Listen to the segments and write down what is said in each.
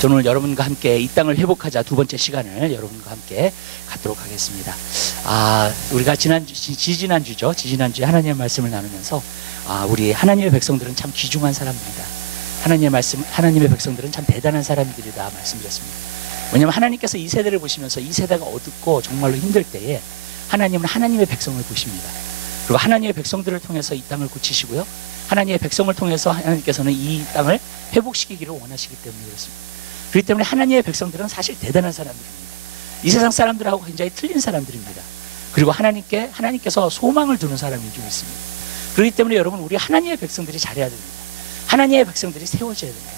저는 오늘 여러분과 함께 이 땅을 회복하자 두 번째 시간을 여러분과 함께 갖도록 하겠습니다. 우리가 지지난주에 하나님의 말씀을 나누면서 우리 하나님의 백성들은 참 귀중한 사람들이다. 하나님의 백성들은 참 대단한 사람들이다 말씀드렸습니다. 왜냐하면 하나님께서 이 세대를 보시면서 이 세대가 어둡고 정말로 힘들 때에 하나님은 하나님의 백성을 보십니다. 그리고 하나님의 백성들을 통해서 이 땅을 고치시고요, 하나님의 백성을 통해서 하나님께서는 이 땅을 회복시키기를 원하시기 때문에 그렇습니다. 그렇기 때문에 하나님의 백성들은 사실 대단한 사람들입니다. 이 세상 사람들하고 굉장히 틀린 사람들입니다. 그리고 하나님께서 소망을 두는 사람이 좀 있습니다. 그렇기 때문에 여러분, 우리 하나님의 백성들이 잘해야 됩니다. 하나님의 백성들이 세워져야 됩니다.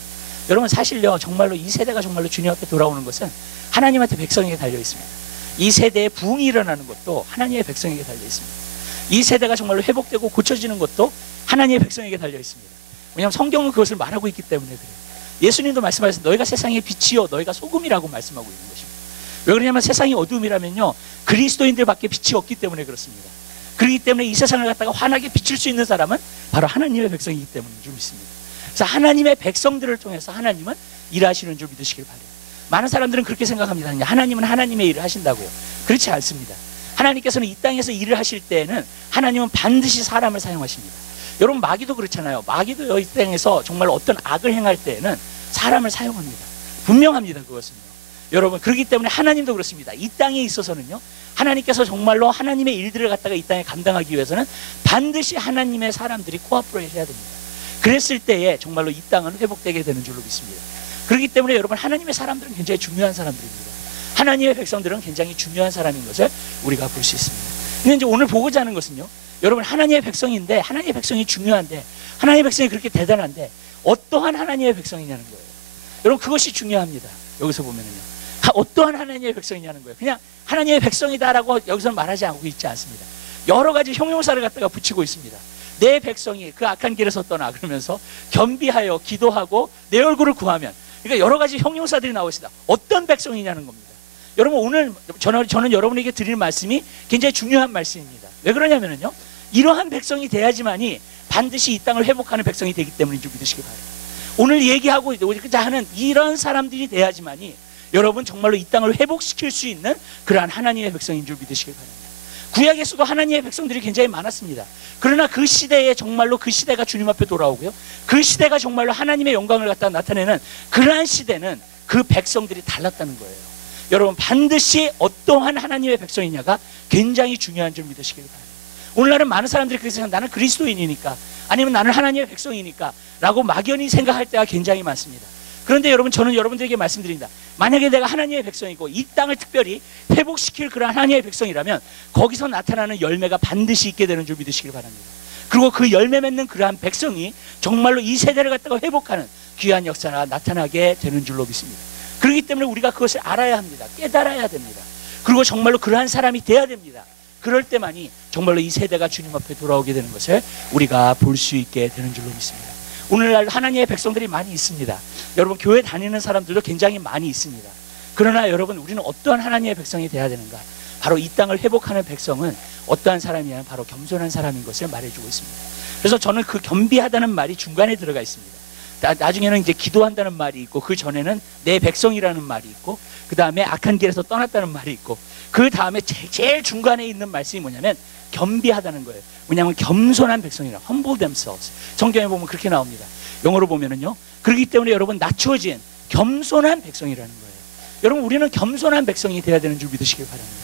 여러분, 사실요, 정말로 이 세대가 정말로 주님 앞에 돌아오는 것은 하나님한테 백성에게 달려 있습니다. 이 세대에 부흥이 일어나는 것도 하나님의 백성에게 달려 있습니다. 이 세대가 정말로 회복되고 고쳐지는 것도 하나님의 백성에게 달려 있습니다. 왜냐하면 성경은 그것을 말하고 있기 때문에 그래요. 예수님도 말씀하셨어요. 너희가 세상의 빛이요 너희가 소금이라고 말씀하고 있는 것입니다. 왜 그러냐면 세상이 어두움이라면요, 그리스도인들밖에 빛이 없기 때문에 그렇습니다. 그렇기 때문에 이 세상을 갖다가 환하게 비출 수 있는 사람은 바로 하나님의 백성이기 때문인 줄 믿습니다. 그래서 하나님의 백성들을 통해서 하나님은 일하시는 줄 믿으시길 바래요. 많은 사람들은 그렇게 생각합니다. 하나님은 하나님의 일을 하신다고요. 그렇지 않습니다. 하나님께서는 이 땅에서 일을 하실 때에는 하나님은 반드시 사람을 사용하십니다. 여러분, 마귀도 그렇잖아요. 마귀도 이 땅에서 정말 어떤 악을 행할 때에는 사람을 사용합니다. 분명합니다. 그것은요. 여러분, 그렇기 때문에 하나님도 그렇습니다. 이 땅에 있어서는요, 하나님께서 정말로 하나님의 일들을 갖다가 이 땅에 감당하기 위해서는 반드시 하나님의 사람들이 코아프레이트 해야 됩니다. 그랬을 때에 정말로 이 땅은 회복되게 되는 줄로 믿습니다. 그렇기 때문에 여러분, 하나님의 사람들은 굉장히 중요한 사람들입니다. 하나님의 백성들은 굉장히 중요한 사람인 것을 우리가 볼 수 있습니다. 근데 이제 오늘 보고자 하는 것은요, 여러분, 하나님의 백성인데, 하나님의 백성이 중요한데, 하나님의 백성이 그렇게 대단한데 어떠한 하나님의 백성이냐는 거예요. 여러분, 그것이 중요합니다. 여기서 보면은요, 어떠한 하나님의 백성이냐는 거예요. 그냥 하나님의 백성이다라고 여기서는 말하지 않고 있지 않습니다. 여러 가지 형용사를 갖다가 붙이고 있습니다. 내 백성이 그 악한 길에서 떠나, 그러면서 겸비하여 기도하고 내 얼굴을 구하면, 그러니까 여러 가지 형용사들이 나오시다. 어떤 백성이냐는 겁니다. 여러분, 오늘 저는 여러분에게 드릴 말씀이 굉장히 중요한 말씀입니다. 왜 그러냐면요, 이러한 백성이 돼야지만이 반드시 이 땅을 회복하는 백성이 되기 때문인 줄 믿으시기 바랍니다. 오늘 얘기하고자 하는 이런 사람들이 돼야지만이 여러분 정말로 이 땅을 회복시킬 수 있는 그러한 하나님의 백성인 줄 믿으시기 바랍니다. 구약에서도 하나님의 백성들이 굉장히 많았습니다. 그러나 그 시대에 정말로 그 시대가 주님 앞에 돌아오고요, 그 시대가 정말로 하나님의 영광을 갖다 나타내는 그러한 시대는 그 백성들이 달랐다는 거예요. 여러분, 반드시 어떠한 하나님의 백성이냐가 굉장히 중요한 줄 믿으시길 바랍니다. 오늘날은 많은 사람들이 그렇게 생각합니다. 나는 그리스도인이니까, 아니면 나는 하나님의 백성이니까 라고 막연히 생각할 때가 굉장히 많습니다. 그런데 여러분, 저는 여러분들에게 말씀드립니다. 만약에 내가 하나님의 백성이고 이 땅을 특별히 회복시킬 그런 하나님의 백성이라면 거기서 나타나는 열매가 반드시 있게 되는 줄 믿으시길 바랍니다. 그리고 그 열매 맺는 그러한 백성이 정말로 이 세대를 갖다가 회복하는 귀한 역사가 나타나게 되는 줄로 믿습니다. 그렇기 때문에 우리가 그것을 알아야 합니다. 깨달아야 됩니다. 그리고 정말로 그러한 사람이 돼야 됩니다. 그럴 때만이 정말로 이 세대가 주님 앞에 돌아오게 되는 것을 우리가 볼 수 있게 되는 줄로 믿습니다. 오늘날 하나님의 백성들이 많이 있습니다. 여러분, 교회 다니는 사람들도 굉장히 많이 있습니다. 그러나 여러분, 우리는 어떠한 하나님의 백성이 돼야 되는가? 바로 이 땅을 회복하는 백성은 어떠한 사람이냐면 바로 겸손한 사람인 것을 말해주고 있습니다. 그래서 저는 그 겸비하다는 말이 중간에 들어가 있습니다. 나중에는 이제 기도한다는 말이 있고, 그 전에는 내 백성이라는 말이 있고, 그 다음에 악한 길에서 떠났다는 말이 있고, 그 다음에 제일 중간에 있는 말씀이 뭐냐면 겸비하다는 거예요. 뭐냐면 겸손한 백성이라, humble themselves. 성경에 보면 그렇게 나옵니다. 영어로 보면은요. 그렇기 때문에 여러분, 낮춰진 겸손한 백성이라는 거예요. 여러분, 우리는 겸손한 백성이 되어야 되는 줄 믿으시길 바랍니다.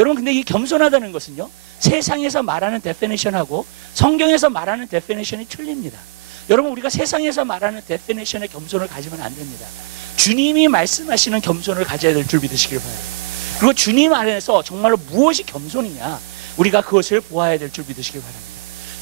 여러분, 근데 이 겸손하다는 것은요, 세상에서 말하는 데피니션하고 성경에서 말하는 데피니션이 틀립니다. 여러분, 우리가 세상에서 말하는 데피니션의 겸손을 가지면 안 됩니다. 주님이 말씀하시는 겸손을 가져야 될 줄 믿으시길 바랍니다. 그리고 주님 안에서 정말로 무엇이 겸손이냐, 우리가 그것을 보아야 될 줄 믿으시길 바랍니다.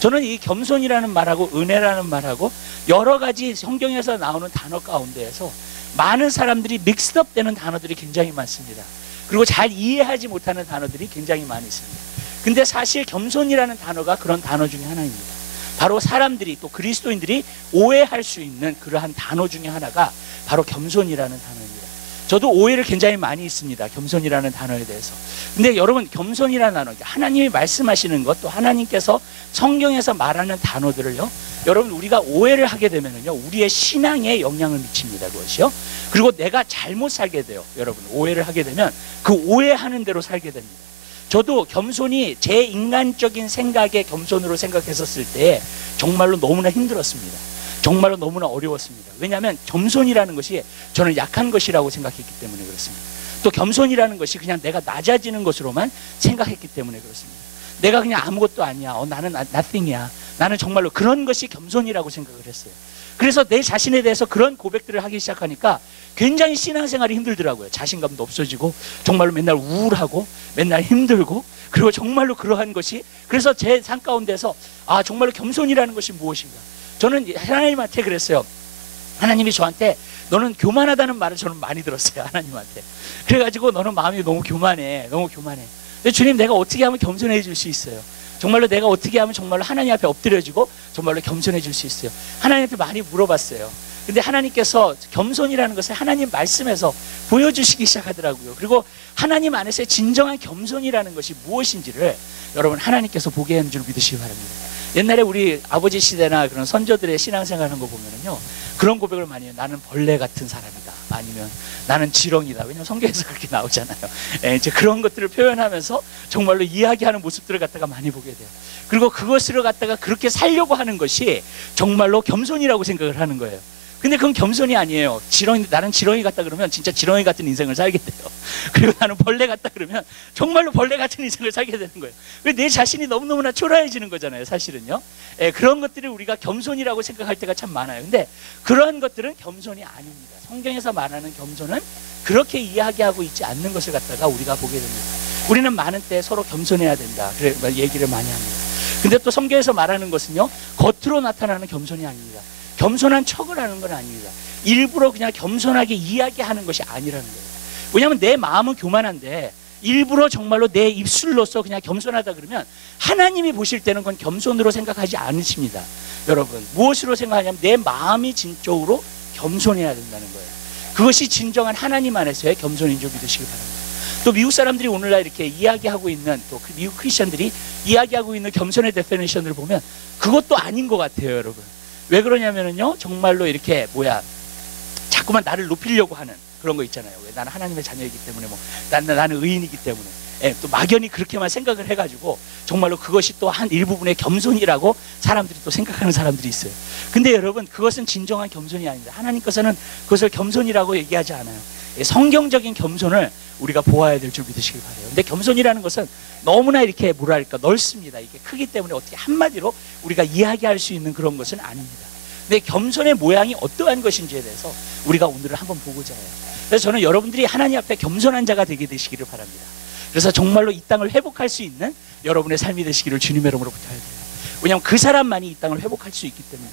저는 이 겸손이라는 말하고 은혜라는 말하고 여러 가지 성경에서 나오는 단어 가운데에서 많은 사람들이 믹스업 되는 단어들이 굉장히 많습니다. 그리고 잘 이해하지 못하는 단어들이 굉장히 많이 있습니다. 근데 사실 겸손이라는 단어가 그런 단어 중에 하나입니다. 바로 사람들이, 또 그리스도인들이 오해할 수 있는 그러한 단어 중에 하나가 바로 겸손이라는 단어입니다. 저도 오해를 굉장히 많이 있습니다. 겸손이라는 단어에 대해서. 근데 여러분, 겸손이라는 단어, 하나님이 말씀하시는 것, 또 하나님께서 성경에서 말하는 단어들을요, 여러분, 우리가 오해를 하게 되면은요, 우리의 신앙에 영향을 미칩니다. 그것이요. 그리고 내가 잘못 살게 돼요. 여러분, 오해를 하게 되면 그 오해하는 대로 살게 됩니다. 저도 겸손이 제 인간적인 생각에 겸손으로 생각했었을 때 정말로 너무나 힘들었습니다. 정말로 너무나 어려웠습니다. 왜냐하면 겸손이라는 것이 저는 약한 것이라고 생각했기 때문에 그렇습니다. 또 겸손이라는 것이 그냥 내가 낮아지는 것으로만 생각했기 때문에 그렇습니다. 내가 그냥 아무것도 아니야. 나는 nothing이야. 나는 정말로 그런 것이 겸손이라고 생각을 했어요. 그래서 내 자신에 대해서 그런 고백들을 하기 시작하니까 굉장히 신앙생활이 힘들더라고요. 자신감도 없어지고 정말로 맨날 우울하고 맨날 힘들고, 그리고 정말로 그러한 것이, 그래서 제 삶 가운데서 정말로 겸손이라는 것이 무엇인가, 저는 하나님한테 그랬어요. 하나님이 저한테 너는 교만하다는 말을 저는 많이 들었어요. 하나님한테. 그래가지고 너는 마음이 너무 교만해. 너무 교만해. 근데 주님, 내가 어떻게 하면 겸손해질 수 있어요? 정말로 내가 어떻게 하면 정말로 하나님 앞에 엎드려지고 정말로 겸손해질 수 있어요? 하나님한테 많이 물어봤어요. 근데 하나님께서 겸손이라는 것을 하나님 말씀에서 보여주시기 시작하더라고요. 그리고 하나님 안에서의 진정한 겸손이라는 것이 무엇인지를 여러분, 하나님께서 보게 하는 줄 믿으시기 바랍니다. 옛날에 우리 아버지 시대나 그런 선조들의 신앙생활 하는 거 보면은요, 그런 고백을 많이 해요. 나는 벌레 같은 사람이다. 아니면 나는 지렁이다. 왜냐면 성경에서 그렇게 나오잖아요. 이제 그런 것들을 표현하면서 정말로 이야기하는 모습들을 갖다가 많이 보게 돼요. 그리고 그것을 갖다가 그렇게 살려고 하는 것이 정말로 겸손이라고 생각을 하는 거예요. 근데 그건 겸손이 아니에요. 나는 지렁이 같다 그러면 진짜 지렁이 같은 인생을 살게 돼요. 그리고 나는 벌레 같다 그러면 정말로 벌레 같은 인생을 살게 되는 거예요. 내 자신이 너무너무나 초라해지는 거잖아요, 사실은요. 그런 것들을 우리가 겸손이라고 생각할 때가 참 많아요. 근데 그러한 것들은 겸손이 아닙니다. 성경에서 말하는 겸손은 그렇게 이야기하고 있지 않는 것을 갖다가 우리가 보게 됩니다. 우리는 많은 때 서로 겸손해야 된다, 그래 얘기를 많이 합니다. 근데 또 성경에서 말하는 것은요, 겉으로 나타나는 겸손이 아닙니다. 겸손한 척을 하는 건 아닙니다. 일부러 그냥 겸손하게 이야기하는 것이 아니라는 거예요. 왜냐하면 내 마음은 교만한데 일부러 정말로 내 입술로서 그냥 겸손하다 그러면 하나님이 보실 때는 그건 겸손으로 생각하지 않으십니다. 여러분, 무엇으로 생각하냐면 내 마음이 진정으로 겸손해야 된다는 거예요. 그것이 진정한 하나님 안에서의 겸손인 줄 믿으시기 바랍니다. 또 미국 사람들이 오늘날 이렇게 이야기하고 있는, 또 미국 크리스천들이 이야기하고 있는 겸손의 데피니션을 보면 그것도 아닌 것 같아요, 여러분. 왜 그러냐면요, 정말로 이렇게 자꾸만 나를 높이려고 하는 그런 거 있잖아요. 왜? 나는 하나님의 자녀이기 때문에, 나는 의인이기 때문에, 또 막연히 그렇게만 생각을 해가지고 정말로 그것이 또 한 일부분의 겸손이라고 사람들이 또 생각하는 사람들이 있어요. 근데 여러분, 그것은 진정한 겸손이 아닙니다. 하나님께서는 그것을 겸손이라고 얘기하지 않아요. 성경적인 겸손을 우리가 보아야 될 줄 믿으시길 바라요. 근데 겸손이라는 것은 너무나 이렇게 넓습니다. 이게 크기 때문에 어떻게 한마디로 우리가 이야기할 수 있는 그런 것은 아닙니다. 근데 겸손의 모양이 어떠한 것인지에 대해서 우리가 오늘은 한번 보고자 해요. 그래서 저는 여러분들이 하나님 앞에 겸손한 자가 되게 되시기를 바랍니다. 그래서 정말로 이 땅을 회복할 수 있는 여러분의 삶이 되시기를 주님의 이름으로 부탁해요. 왜냐하면 그 사람만이 이 땅을 회복할 수 있기 때문에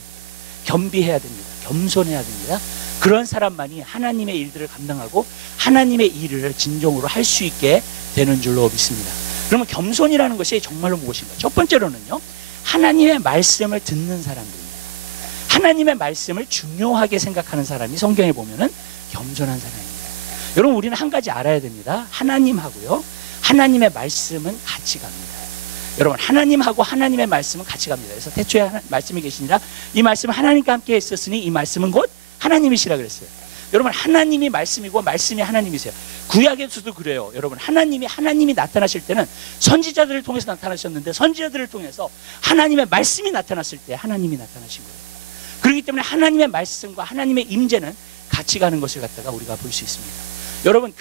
겸비해야 됩니다. 겸손해야 됩니다. 그런 사람만이 하나님의 일들을 감당하고 하나님의 일을 진정으로 할 수 있게 되는 줄로 믿습니다. 그러면 겸손이라는 것이 정말로 무엇인가? 첫 번째로는요, 하나님의 말씀을 듣는 사람들입니다. 하나님의 말씀을 중요하게 생각하는 사람이 성경에 보면은 겸손한 사람입니다. 여러분, 우리는 한 가지 알아야 됩니다. 하나님하고요, 하나님의 말씀은 같이 갑니다. 여러분, 하나님하고 하나님의 말씀은 같이 갑니다. 그래서 태초에 말씀이 계시니라 이 말씀은 하나님과 함께 있었으니 이 말씀은 곧 하나님이시라 그랬어요. 여러분, 하나님이 말씀이고 말씀이 하나님이세요. 구약에서도 그래요. 여러분, 하나님이 나타나실 때는 선지자들을 통해서 나타나셨는데 선지자들을 통해서 하나님의 말씀이 나타났을 때 하나님이 나타나신 거예요. 그렇기 때문에 하나님의 말씀과 하나님의 임재는 같이 가는 것을 갖다가 우리가 볼 수 있습니다. 여러분,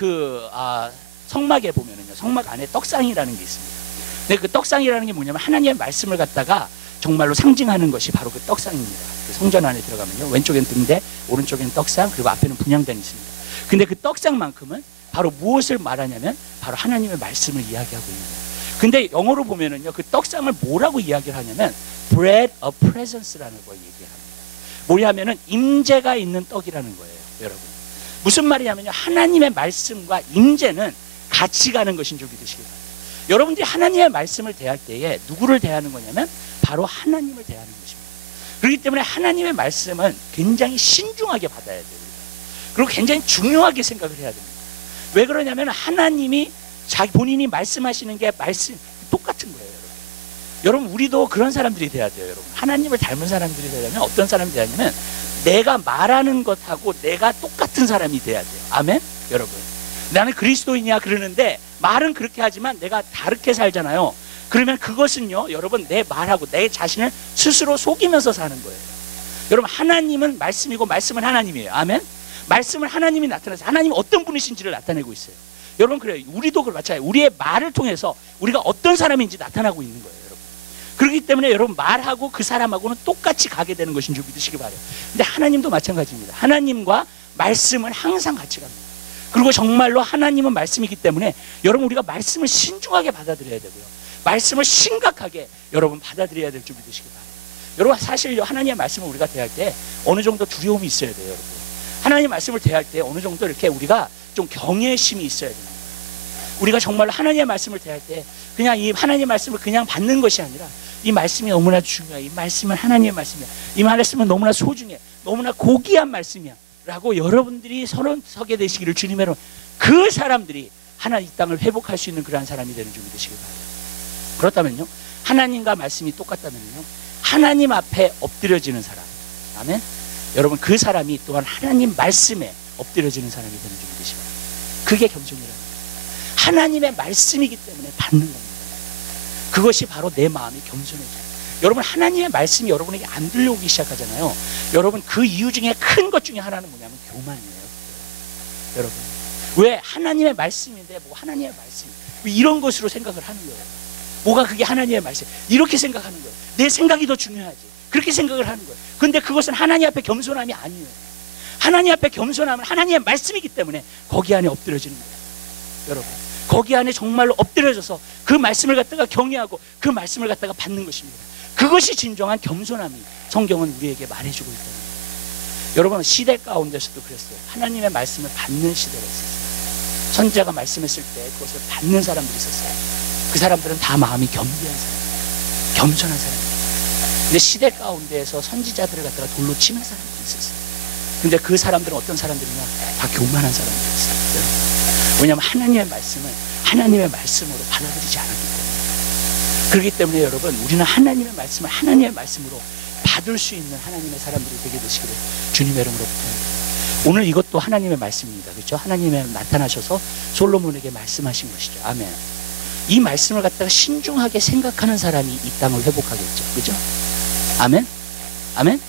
성막에 보면은요, 성막 안에 떡상이라는 게 있습니다. 근데 그 떡상이라는 게 뭐냐면 하나님의 말씀을 갖다가 정말로 상징하는 것이 바로 그 떡상입니다. 그 성전 안에 들어가면요, 왼쪽엔 등대, 오른쪽엔 떡상, 그리고 앞에는 분향단이 있습니다. 근데 그 떡상만큼은 바로 무엇을 말하냐면 바로 하나님의 말씀을 이야기하고 있는 거예요. 근데 영어로 보면은요, 그 떡상을 뭐라고 이야기를 하냐면 bread of presence라는 걸 얘기합니다. 뭐냐면은 임재가 있는 떡이라는 거예요, 여러분. 무슨 말이냐면요, 하나님의 말씀과 임재는 같이 가는 것인 줄 믿으시기 바랍니다. 여러분들이 하나님의 말씀을 대할 때에 누구를 대하는 거냐면 바로 하나님을 대하는 것입니다. 그렇기 때문에 하나님의 말씀은 굉장히 신중하게 받아야 돼요. 그리고 굉장히 중요하게 생각을 해야 됩니다. 왜 그러냐면 하나님이 자기 본인이 말씀하시는 게 똑같은 거예요. 여러분 우리도 그런 사람들이 돼야 돼요. 여러분 하나님을 닮은 사람들이 되려면 어떤 사람이 되냐면 내가 말하는 것하고 내가 똑같은 사람이 돼야 돼요. 아멘? 여러분 나는 그리스도인이야 그러는데 말은 그렇게 하지만 내가 다르게 살잖아요. 그러면 그것은요 여러분 내 말하고 내 자신을 스스로 속이면서 사는 거예요. 여러분 하나님은 말씀이고 말씀은 하나님이에요. 아멘? 말씀을 하나님이 나타내서 하나님이 어떤 분이신지를 나타내고 있어요. 여러분 그래요. 우리도 마찬가지예요. 우리의 말을 통해서 우리가 어떤 사람인지 나타나고 있는 거예요. 여러분. 그렇기 때문에 여러분 말하고 그 사람하고는 똑같이 가게 되는 것인 줄 믿으시기 바라요. 근데 하나님도 마찬가지입니다. 하나님과 말씀은 항상 같이 갑니다. 그리고 정말로 하나님은 말씀이기 때문에 여러분 우리가 말씀을 신중하게 받아들여야 되고요. 말씀을 심각하게 여러분 받아들여야 될 줄 믿으시기 바라요. 여러분 사실 하나님의 말씀을 우리가 대할 때 어느 정도 두려움이 있어야 돼요. 여러분 하나님의 말씀을 대할 때 어느 정도 이렇게 우리가 좀 경외심이 있어야 됩니다. 우리가 정말로 하나님의 말씀을 대할 때 그냥 이 하나님의 말씀을 그냥 받는 것이 아니라 이 말씀이 너무나 중요해. 이 말씀은 하나님의 말씀이야. 이 말씀은 너무나 소중해. 너무나 고귀한 말씀이야 라고 여러분들이 서게 되시기를 주님의 그 사람들이 하나 이 땅을 회복할 수 있는 그러한 사람이 되는 줄 믿으시기 바랍니다. 그렇다면요 하나님과 말씀이 똑같다면요 하나님 앞에 엎드려지는 사람 아멘? 여러분 그 사람이 또한 하나님 말씀에 엎드려지는 사람이 되는 줄 믿으시기 바랍니다. 그게 겸손이라는 거예요. 하나님의 말씀이기 때문에 받는 겁니다. 그것이 바로 내 마음이 겸손해져요. 여러분 하나님의 말씀이 여러분에게 안 들려오기 시작하잖아요. 여러분 그 이유 중에 큰 것 중에 하나는 뭐냐면 교만이에요. 여러분 왜 하나님의 말씀인데 뭐 하나님의 말씀 이런 것으로 생각을 하는 거예요. 뭐가 그게 하나님의 말씀 이렇게 생각하는 거예요. 내 생각이 더 중요하지 그렇게 생각을 하는 거예요. 근데 그것은 하나님 앞에 겸손함이 아니에요. 하나님 앞에 겸손함은 하나님의 말씀이기 때문에 거기 안에 엎드려지는 거예요. 여러분 거기 안에 정말로 엎드려져서 그 말씀을 갖다가 경외하고 그 말씀을 갖다가 받는 것입니다. 그것이 진정한 겸손함이 성경은 우리에게 말해주고 있다는 거예요. 여러분 시대 가운데서도 그랬어요. 하나님의 말씀을 받는 시대가 있었어요. 선지자가 말씀했을 때 그것을 받는 사람들이 있었어요. 그 사람들은 다 마음이 겸비한 사람이에요. 겸손한 사람이에요. 근데 시대 가운데에서 선지자들을 갖다가 돌로 치는 사람들이 있었어요. 근데 그 사람들은 어떤 사람들이냐 다 교만한 사람들이었어요. 왜냐하면 하나님의 말씀을 하나님의 말씀으로 받아들이지 않았기 때문에. 그렇기 때문에 여러분 우리는 하나님의 말씀을 하나님의 말씀으로 받을 수 있는 하나님의 사람들이 되게 되시기를 주님의 이름으로 부탁드립니다. 오늘 이것도 하나님의 말씀입니다. 그렇죠? 하나님이 나타나셔서 솔로몬에게 말씀하신 것이죠. 아멘. 이 말씀을 갖다가 신중하게 생각하는 사람이 이 땅을 회복하겠죠. 그렇죠? 아멘? 아멘?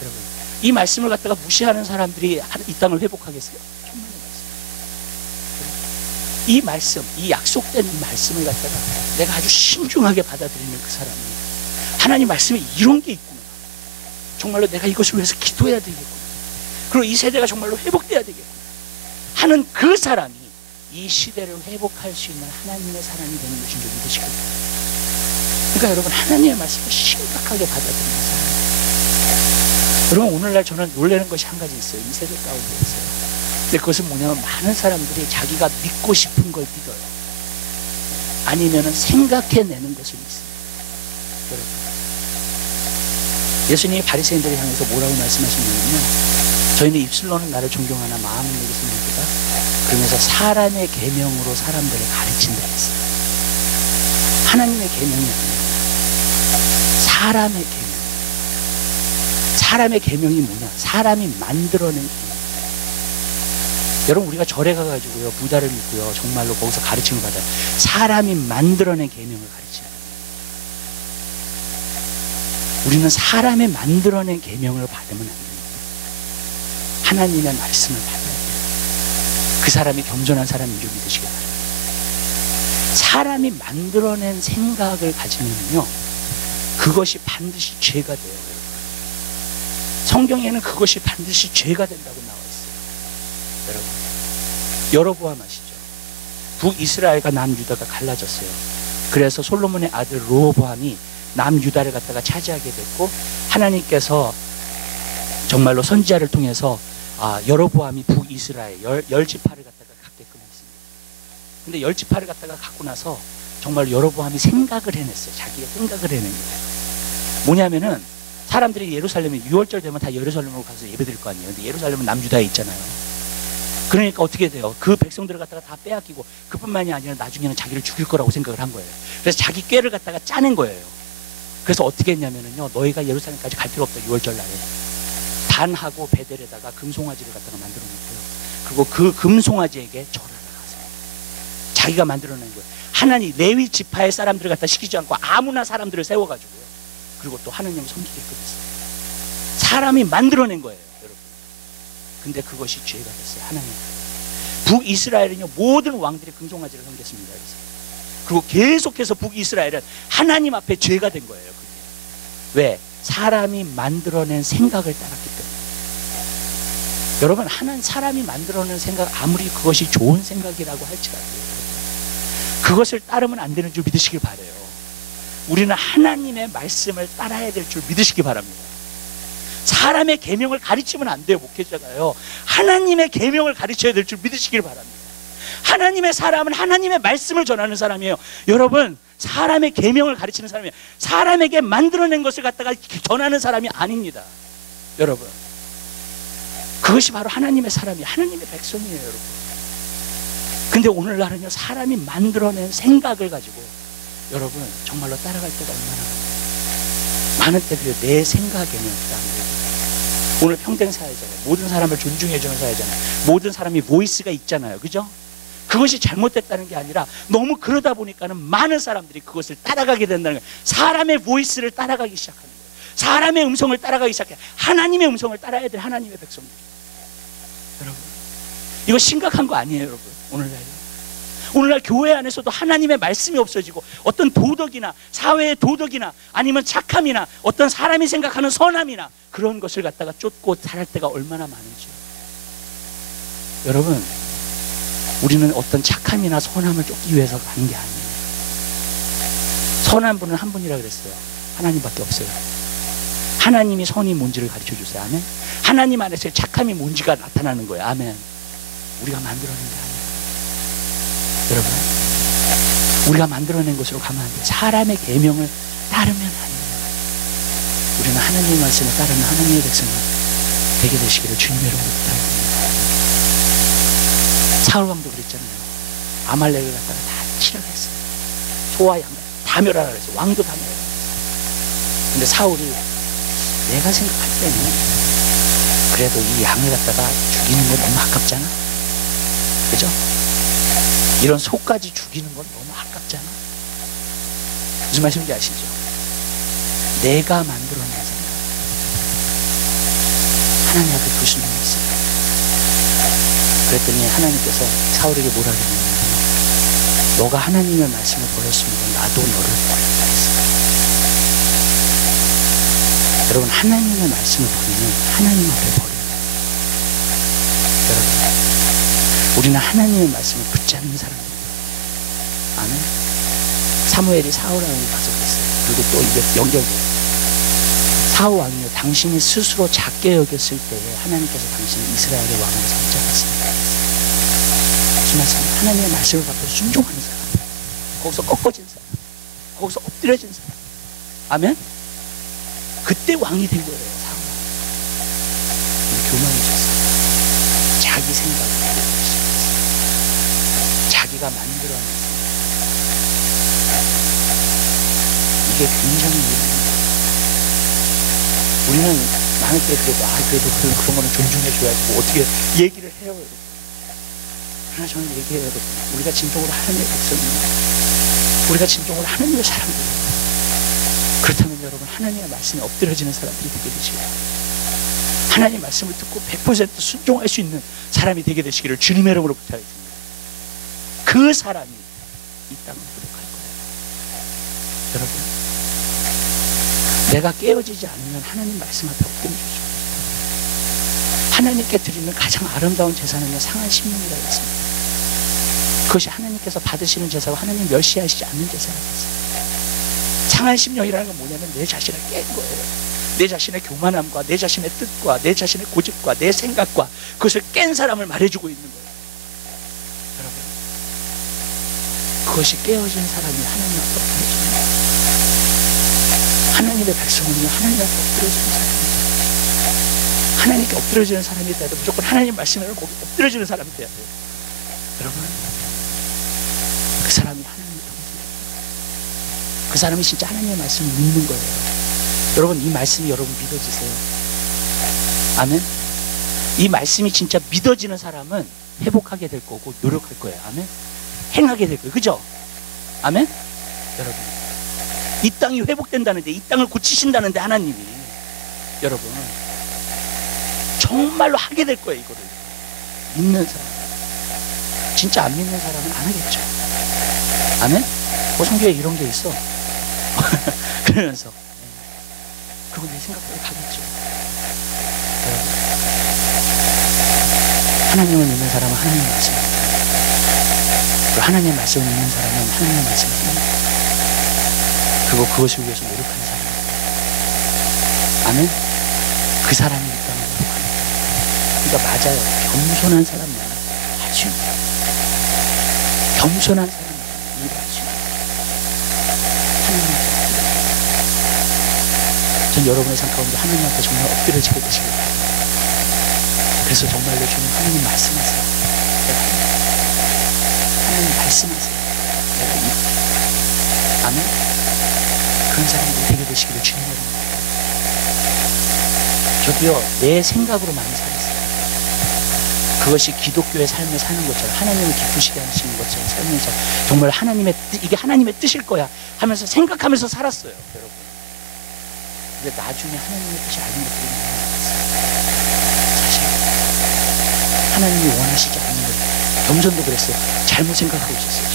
여러분 이 말씀을 갖다가 무시하는 사람들이 이 땅을 회복하겠어요? 천만의 말씀. 이 말씀, 이 약속된 이 말씀을 갖다가 내가 아주 신중하게 받아들이는 그 사람이 하나님 말씀에 이런 게 있구나. 정말로 내가 이것을 위해서 기도해야 되겠구나. 그리고 이 세대가 정말로 회복돼야 되겠구나 하는 그 사람이 이 시대를 회복할 수 있는 하나님의 사람이 되는 것인 줄 믿으시기 바랍니다. 그러니까 여러분 하나님의 말씀을 심각하게 받아들이는 사람. 여러분 오늘날 저는 놀라는 것이 한 가지 있어요. 이 세대 가운데 있어요. 근데 그것은 뭐냐면 많은 사람들이 자기가 믿고 싶은 걸 믿어요. 아니면은 생각해내는 것을 믿습니다. 여러분 예수님이 바리새인들을 향해서 뭐라고 말씀하셨냐면요. 저희는 입술로는 나를 존경하나 마음은 내게 숨기다. 그러면서 사람의 계명으로 사람들을 가르친다 했어요. 하나님의 계명이 아니에요. 사람의 계명. 사람의 계명이 뭐냐? 사람이 만들어낸 계명. 여러분 우리가 절에 가가지고요 부다를 믿고요 정말로 거기서 가르침을 받아요. 사람이 만들어낸 계명을 가르치는 거예요. 우리는 사람의 만들어낸 계명을 받으면 안 됩니다. 하나님의 말씀을 받아야 돼요. 그 사람이 겸손한 사람인 줄 믿으시기 바랍니다. 사람이 만들어낸 생각을 가지면요 그것이 반드시 죄가 돼요. 성경에는 그것이 반드시 죄가 된다고 나와 있어요. 여러분 여로보암 아시죠? 북이스라엘과 남유다가 갈라졌어요. 그래서 솔로몬의 아들 르호보암이 남유다를 갖다가 차지하게 됐고 하나님께서 정말로 선지자를 통해서 여로보암이 북이스라엘 열 지파를 갖다가 갖게끔 했습니다. 근데 열 지파를 갖다가 갖고 나서 정말 여로보암이 생각을 해냈어요. 자기의 생각을 해낸 거예요. 뭐냐면은 사람들이 예루살렘에 6월절 되면 다 예루살렘으로 가서 예배드릴 거 아니에요. 근데 예루살렘은 남유다에 있잖아요. 그러니까 어떻게 돼요? 그 백성들을 갖다가 다 빼앗기고, 그뿐만이 아니라 나중에는 자기를 죽일 거라고 생각을 한 거예요. 그래서 자기 꾀를 갖다가 짜낸 거예요. 그래서 어떻게 했냐면요, 너희가 예루살렘까지 갈 필요 없다. 6월절 날에 단하고 베델에다가 금송아지를 갖다가 만들어 놓고요, 그리고 그 금송아지에게 절하러 가세요. 자기가 만들어낸 거예요. 하나님 레위 지파의 사람들을 갖다 시키지 않고 아무나 사람들을 세워가지고요, 그리고 또 하나님을 섬기게끔 했어요. 사람이 만들어낸 거예요, 여러분. 근데 그것이 죄가 됐어요. 하나님 북이스라엘은요, 모든 왕들이 금송아지를 섬겼습니다. 그리고 계속해서 북이스라엘은 하나님 앞에 죄가 된 거예요. 그게. 왜? 사람이 만들어낸 생각을 따랐기 때문에. 여러분, 사람이 만들어낸 생각, 아무리 그것이 좋은 생각이라고 할지라도 그것을 따르면 안 되는 줄 믿으시길 바라요. 우리는 하나님의 말씀을 따라야 될 줄 믿으시기 바랍니다. 사람의 계명을 가르치면 안 돼요, 목회자가요. 하나님의 계명을 가르쳐야 될 줄 믿으시길 바랍니다. 하나님의 사람은 하나님의 말씀을 전하는 사람이에요. 여러분, 사람의 계명을 가르치는 사람이에요. 사람에게 만들어낸 것을 갖다가 전하는 사람이 아닙니다. 여러분, 그것이 바로 하나님의 사람이에요. 하나님의 백성이에요, 여러분. 근데 오늘날은요, 사람이 만들어낸 생각을 가지고 여러분 정말로 따라갈 때가 얼마나 많은 때 그래요. 내 생각에는 오늘 평등 사회잖아요. 모든 사람을 존중해주는 사회잖아요. 모든 사람이 보이스가 있잖아요, 그죠? 그것이 잘못됐다는 게 아니라 너무 그러다 보니까는 많은 사람들이 그것을 따라가게 된다는 거예요. 사람의 보이스를 따라가기 시작하는 거예요. 사람의 음성을 따라가기 시작해요. 하나님의 음성을 따라야 될 하나님의 백성들이. 여러분, 이거 심각한 거 아니에요, 여러분? 오늘날 교회 안에서도 하나님의 말씀이 없어지고 어떤 도덕이나 사회의 도덕이나 아니면 착함이나 어떤 사람이 생각하는 선함이나 그런 것을 갖다가 쫓고 살할 때가 얼마나 많은지요. 여러분, 우리는 어떤 착함이나 선함을 쫓기 위해서 가는 게 아니에요. 선한 분은 한 분이라 그랬어요. 하나님밖에 없어요. 하나님이 선이 뭔지를 가르쳐 주세요. 아멘. 하나님 안에서의 착함이 뭔지가 나타나는 거예요. 아멘. 우리가 만들어낸 게 아니에요. 여러분, 우리가 만들어낸 것으로 가면 안 돼요. 사람의 계명을 따르면 안 돼요. 우리는 하나님의 말씀을 따르는 하나님의 백성이 되게 되시기를 주님의 이름으로 부탁드립니다. 사울 왕도 그랬잖아요. 아말렉을 갖다가 다 치려고 했어요. 소와 양 다 멸하라 그랬어요. 왕도 다 멸하라 그랬어요. 근데 사울이 내가 생각할 때는 그래도 이 양을 갖다가 죽이는 건 너무 아깝잖아, 그죠? 이런 소까지 죽이는 건 너무 아깝잖아. 무슨 말씀인지 아시죠? 내가 만들어낸 생각, 하나님 앞에 부수는 게 있어요. 그랬더니 하나님께서 사울에게 뭐라 그랬냐면, 너가 하나님의 말씀을 버렸으면 나도 너를 버렸다 했어요. 여러분, 하나님의 말씀을 버리면 하나님 앞에 버려요. 여러분, 우리는 하나님의 말씀을 붙잡는 사람들이에요. 아멘. 사무엘이 사울 왕에게 가서 그랬어요. 그리고 또 이게 연결돼요. 사울 왕이요, 당신이 스스로 작게 여겼을 때에 하나님께서 당신을 이스라엘의 왕으로 선정했습니다. 무슨 말씀이에요? 하나님의 말씀을 받고 순종하는 사람, 거기서 꺾어진 사람, 거기서 엎드려진 사람. 아멘. 그때 왕이 된 거예요. 사울 왕. 교만해졌어요. 자기 생각을 자기가 만들어낸 생각. 이게 굉장히 위험한 거예요. 우리는 많을 때 그래도 그래도 그런 거는 존중해줘야지 뭐 어떻게 얘기를 해요, 여러분. 그러나 저는 얘기해요, 여러분. 우리가 진정으로 하나님의 백성입니다. 우리가 진정으로 하나님의 사람들이에요. 그렇다면 여러분, 하나님의 말씀에 엎드려지는 사람들이 되게 되시고, 하나님의 말씀을 듣고 100% 순종할 수 있는 사람이 되게 되시기를 주님의 이름으로 부탁드립니다. 그 사람이 이 땅을 회복할 거예요. 여러분, 내가 깨어지지 않으면 하나님 말씀 앞에 엎드려주죠. 하나님께 드리는 가장 아름다운 제사는요, 상한 심령이라고 했습니다. 그것이 하나님께서 받으시는 제사고 하나님 멸시하시지 않는 제사라고 했습니다. 상한 심령이라는 건 뭐냐면 내 자신을 깬 거예요. 내 자신의 교만함과 내 자신의 뜻과 내 자신의 고집과 내 생각과 그것을 깬 사람을 말해주고 있는 거예요. 여러분, 그것이 깨어진 사람이 하나님 앞에 엎드려지는 거예요. 하나님의 백성은요, 하나님 앞에 엎드려지는 사람입니다. 하나님께 엎드려지는 사람이 돼야 돼. 무조건 하나님 말씀을 거기 엎드려지는 사람이 돼야 돼요. 여러분, 그 사람이 하나님의 동생이에요. 그 사람이 진짜 하나님의 말씀을 믿는 거예요. 여러분, 이 말씀이 여러분 믿어지세요? 아멘? 이 말씀이 진짜 믿어지는 사람은 회복하게 될 거고 노력할 거예요. 아멘? 행하게 될 거예요. 그죠? 아멘? 여러분, 이 땅이 회복된다는데, 이 땅을 고치신다는데 하나님이, 여러분 정말로 하게 될 거예요. 이거를 믿는 사람. 진짜 안 믿는 사람은 안 하겠죠. 아멘? 성경에 이런 게 있어. 그러면서 그건 내 생각대로 가겠죠. 여러분, 하나님을 믿는 사람은 하나님 말씀을 믿는, 그리고 하나님의 말씀을 믿는 사람은 하나님의 말씀을 믿는, 그리고 그것을 위해서 노력하는 사람입니다. 아멘? 그 사람이 이 땅을 회복합니다. 그러니까 맞아요. 겸손한 사람만 할 수 있는, 겸손한 사람만 일할 수 있는, 하나님 전 여러분의 삶 가운데 하나님 앞에 정말 엎드려지게 되시길 바랍니다. 그래서 정말로 저는 하나님 말씀하세요. 하나님 말씀하세요. 내가 이 아멘? 그런 사람들이 되게 되시기를 주님으로 합니다. 저도요, 내 생각으로 많이 살았어요. 그것이 기독교의 삶을 사는 것처럼, 하나님을 기쁘시게 하시는 것처럼 살면서 정말 이게 하나님의 뜻일 거야 하면서 생각하면서 살았어요. 여러분, 근데 나중에 하나님의 뜻이 아닌 것들이 너무 많았어요. 사실 하나님이 원하시지 않는 것, 겸손도 그랬어요. 잘못 생각하고 있었어요.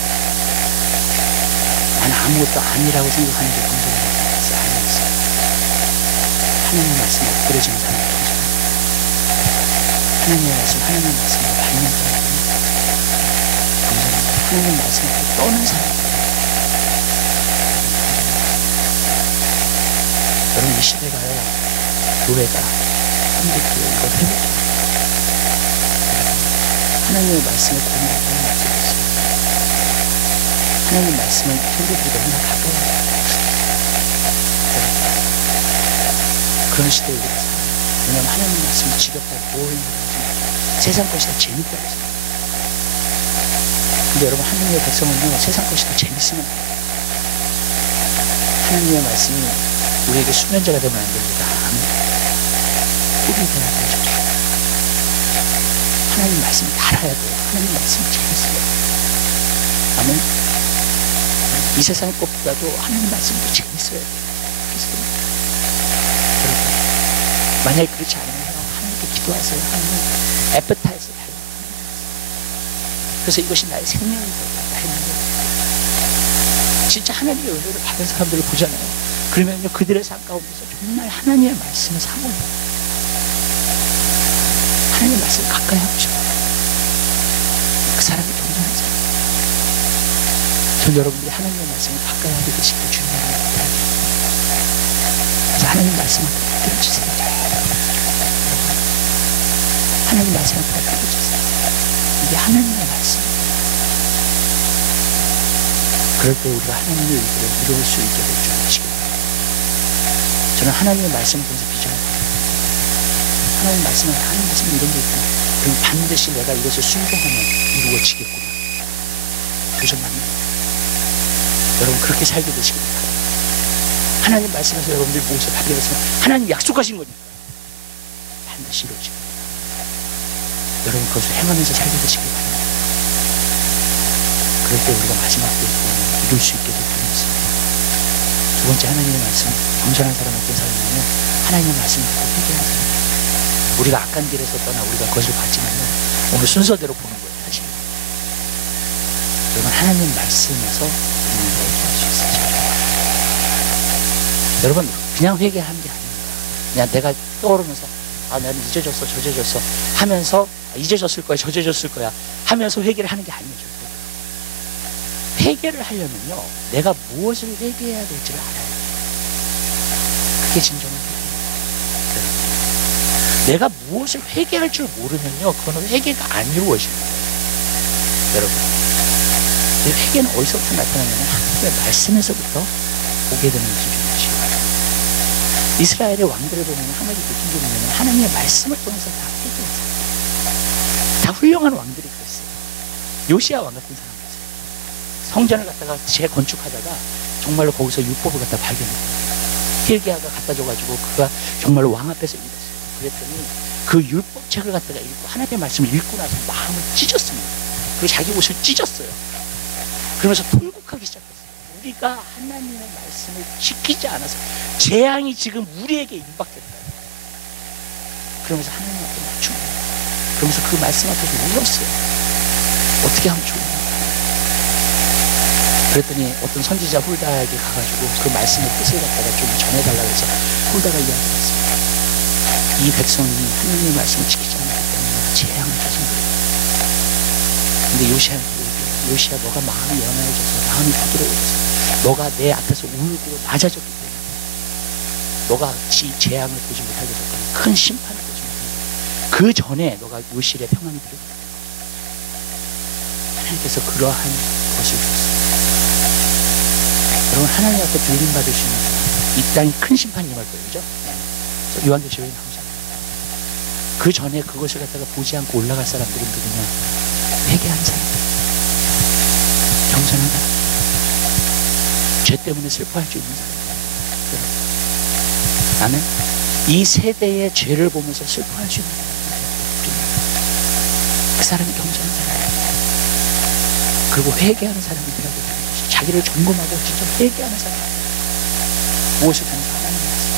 나는 아무것도 아니라고 생각하는 게 겸손이라고 생각했어요. 아니었어요. 하나님의 말씀에 엎드려지는 사람이 겸손해요. 하나님의 말씀으로 받는 사람이 겸손합니다. 하나님의 말씀 앞에 떠는 사람이, 여러분, 이 시대가요, 교회가, 한국교회, 이거 회복해요. 하나님의 말씀을 고민하는 사람이 없어졌어요. 하나님의 말씀은 성도들이 너무나 가까이 하고 그런 시대에 우리가 살아요. 왜냐하면 하나님 말씀이 지겹다고 보이는 거지, 세상 것이 다 재밌다고 생각해요. 근데 여러분, 하나님의 백성은요, 세상 것이 다 재밌으면 안 돼요. 하나님의 말씀이 우리에게 수면제가 되면 안 됩니다. 꿀이 돼야 되죠. 하나님 말씀을 알아야 돼요. 하나님 말씀이 재밌어요. 아멘. 이 세상 것보다도 하나님 말씀이 더 재밌어야 돼요. 여러분, 만약에 그렇지 않으면 하나님께 기도하세요. 하나님 애프타이즈 달라요. 그래서 이것이 나의 생명이 되고 나의 능력이, 진짜 하나님의 은혜를 받은 사람들을 보잖아요. 그러면요, 그들의 삶 가운데서 정말 하나님의 말씀을 사모해요. 하나님의 말씀을 가까이 하고 싶어요. 그 사람이 겸손한 사람. 전 여러분들이 하나님의 말씀을 가까이 하게 되시길 주님으로 부탁드립니다. 그래서 하나님 말씀 앞에 엎드려주세요. 하나님 말씀 앞에 엎드려주세요. 이게 하나님의 말씀입니다. 그럴 때 우리가 하나님의 의도를 이룰 수 있게 될 줄 아시길 바랍니다. 저는 하나님의 말씀을 통해서 비전을 받아요. 하나님 말씀은, 하나님 말씀은 이런 게 있구나. 그럼 반드시 내가 이것을 순종하면 이루어지겠구나. 도전합니다. 여러분, 그렇게 살게 되시길 바랍니다. 하나님 말씀에서 여러분들이 무엇을 받게 됐으면 하나님 약속하신 거니까 반드시 이루어지고, 여러분 그것을 행하면서 살게 되시길 바랍니다. 그럴 때 우리가 마지막 때에 이룰 수 있게 될 줄을 믿습니다. 두 번째, 하나님의 말씀, 겸손한 사람 어떤 사람이냐면 하나님의 말씀을 듣고 회개하는 사람. 우리가 악한 길에서 떠나 우리가 그것을 봤지만요, 오늘 순서대로 보는 거예요. 사실 여러분, 하나님 말씀에서 우리는 회개할 수 있어요. 여러분, 그냥 회개하는 게 아닙니다. 그냥 내가 떠오르면서 나는 잊어졌어, 저져졌어 하면서 잊어졌을 거야, 저져졌을 거야 하면서 회개를 하는 게 아니죠. 회개를 하려면요, 내가 무엇을 회개해야 될지를 알아야 돼요. 그게 진정한 회개예요. 내가 무엇을 회개할 줄 모르면요, 그거는 회개가 안 이루어집니다. 여러분, 회개는 어디서부터 나타나냐면 하나님의 말씀에서부터 오게 되는 기준이시고, 이스라엘의 왕들을 보면 한 가지 느낀 게 뭐냐면 하나님의 말씀을 통해서 다 해결했어요. 다 훌륭한 왕들이 그랬어요. 요시야 왕 같은 사람이었어요. 성전을 갖다가 재건축하다가 정말로 거기서 율법을 갖다 발견했어요. hilki야가 갖다 줘가지고 그가 정말로 왕 앞에서 읽었어요. 그랬더니 그 율법책을 갖다가 읽고 하나님의 말씀을 읽고 나서 마음을 찢었습니다. 그리고 자기 옷을 찢었어요. 그러면서 통곡하기 시작했어요. 우리가 하나님의 말씀을 지키지 않아서 재앙이 지금 우리에게 임박했다. 그러면서 하나님 앞에 맞춘 거예요. 그러면서 그 말씀 앞에서 울었어요. 어떻게 하면 좋을까? 그랬더니 어떤 선지자 훌다에게 가가지고 그 말씀의 뜻을 갖다가 좀 전해달라고 해서 훌다가 이야기했습니다. 이 백성이 하나님의 말씀을 지키지 않았기 때문에 내가 재앙을 가진 거예요. 근데 요시야 너가 마음이 연하여져서 마음이 부드러워져서 너가 내 앞에서 울고 낮아졌기 때문에 너가 재앙을 보지 못하게 됐거나 큰 심판을 보지 못하게 됐거나 그 전에 너가 요실에 평안이 들어갔다. 하나님께서 그러한 것을 주셨습니다. 여러분 하나님 앞에 불림받으시는 이 땅이 큰 심판이 임할 거예요. 그죠? 네. 요한계시록에 나오잖아요. 그 전에 그것을 갖다가 보지 않고 올라갈 사람들은 누구냐? 회개한 사람들, 겸손한 사람들, 죄 때문에 슬퍼할 수 있는 사람들. 아멘. 이 세대의 죄를 보면서 슬퍼할 수 있는 사람들. 그 사람이 겸손한 사람이에요. 그리고 회개하는 사람이라고 해요. 자기를 점검하고 진짜 회개하는 사람이에요. 무엇을 통해서 하나님 말씀.